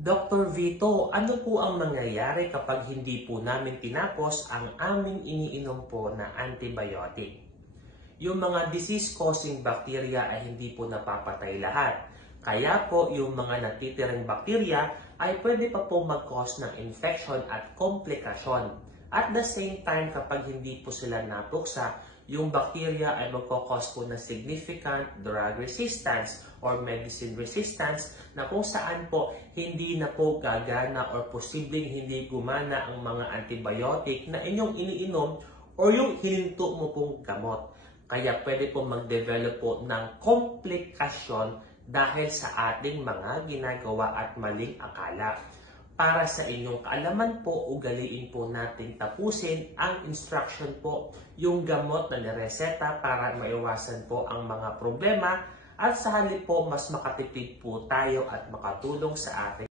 Dr. Vito, ano po ang mangyayari kapag hindi po namin tinapos ang aming iniinom po na antibiotic? Yung mga disease-causing bacteria ay hindi po napapatay lahat. Kaya po yung mga natitirang bacteria ay pwede pa po mag-cause ng infection at komplikasyon. At the same time, kapag hindi po sila natuksa, yung bacteria ay magkakause po ng significant drug resistance or medicine resistance na kung saan po hindi na po gagana or posibleng hindi gumana ang mga antibiotic na inyong iniinom or yung hininto mo pong gamot. Kaya pwede po mag-develop po ng komplikasyon dahil sa ating mga ginagawa at maling akala. Para sa inyong kaalaman po, ugaliin po natin tapusin ang instruction po, yung gamot na nireseta para maiwasan po ang mga problema at sa halip po mas makatipid po tayo at makatulong sa ating